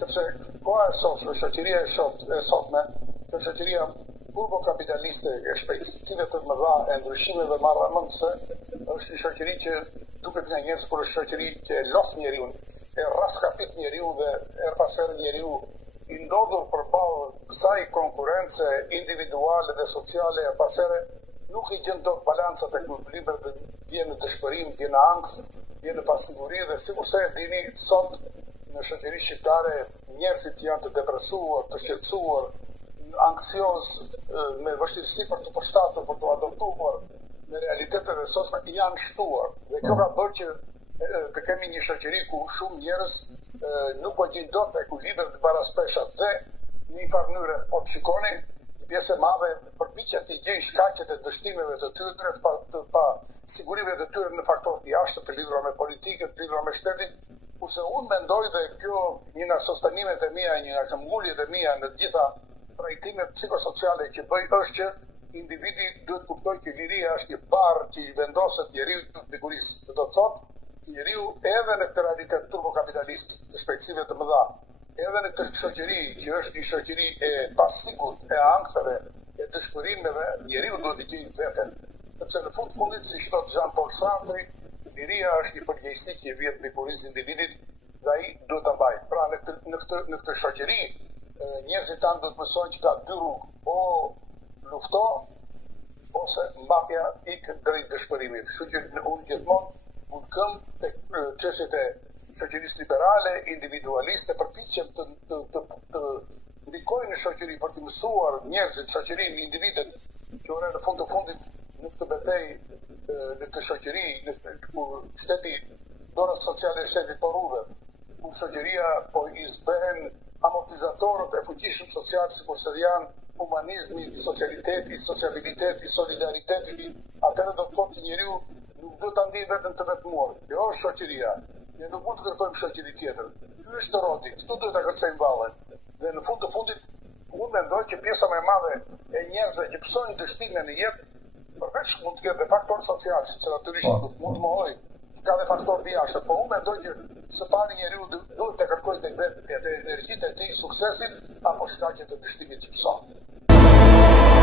sepse koha e sotshme, shoqëria e sotme, kjo shoqëria turbokapitaliste e shpejtësive të mëdha e ndryshimeve marramëndse, është një shoqëri që duket nga njerëz por është shoqëri që e lof njeriu, e raskapit njeriu dhe er pas here njeriu i ndodhur përballë kësaj konkurrence individuale dhe sociale e pas here nuk i gjen dot balancat e ekuilibër dhe vjen në dëshpërim, vjen në ankth, vjen në pasiguri dhe sigurisht e dini sot në shoqërinë shqiptare njerëzit janë të depresuar, të shqetësuar, anksioz, me vështirësi për të përshtatur, për të adoptuar në realitetet e sotshme janë shtuar. Dhe kjo ka bërë që të kemi një shoqëri ku shumë njerëz nuk po gjejnë dot ekuilibrin të paraspeshat dhe në një farë mënyrë po të shikoni pjesë e madhe përpiqet të gjejnë shkaqet e dështimeve të tyre pa sigurive të tyre në faktorë të jashtëm të lidhura me politikën, të lidhura me shtetin, kurse unë mendoj dhe kjo një nga sostenimet e mia, një nga këmbguljet e mia në të gjitha trajtimet psikosociale që bëj është që individi duhet kuptojë që liria është një barë që i vendoset njeriu të bikurisë. Do të thotë njeriu edhe në këtë realitet turbokapitalist të shpejtësive të mëdha, edhe në këtë shoqëri që është një shoqëri e pasigurt, e ankthave, e dëshpërimeve, njeriu duhet të gjejë veten. Sepse në fundit, si thot Jean-Paul Sartre, liria është një përgjegjësi që vjen në bikurisë e individit dhe ai duhet ta mbajë. Pra në këtë shoqëri njerëzit tanë duhet mësojnë që ka dy rrugë, o lufto ose mbathja ik drejt dëshpërimit. Kështu që unë gjithmonë unë këm tek çështjet e shoqërisë liberale, individualiste, përpiqem të ndikoj në shoqëri për të mësuar njerëzit, shoqërinë, individët, që ore në fund të fundit në këtë betejë, në këtë shoqëri, kur shteti, dorët sociale e shtetit po rrudhen, kur shoqëria po i zbehen amortizatorët e fuqishëm social, sikurse janë humanizmi, socialiteti, sociabiliteti, solidariteti, atëherë do të thotë që njeriu nuk do ta ndjejë veten të vetmuar. Jo është shoqëria. Ne nuk mund të kërkojmë shoqëri tjetër. Ky është rroti, këtu duhet ta kërcejmë vallën. Dhe në fund të fundit, unë mendoj që pjesa më e madhe e njerëzve që psojnë dështimin në jetë, përveç mund të ketë faktor social, sepse natyrisht nuk mund të mohoj, ka dhe faktor të jashtëm, po unë mendoj që së pari njeriu duhet të kërkojë tek vetë energjitë e tij, suksesin apo shkaqet e dështimit që pson.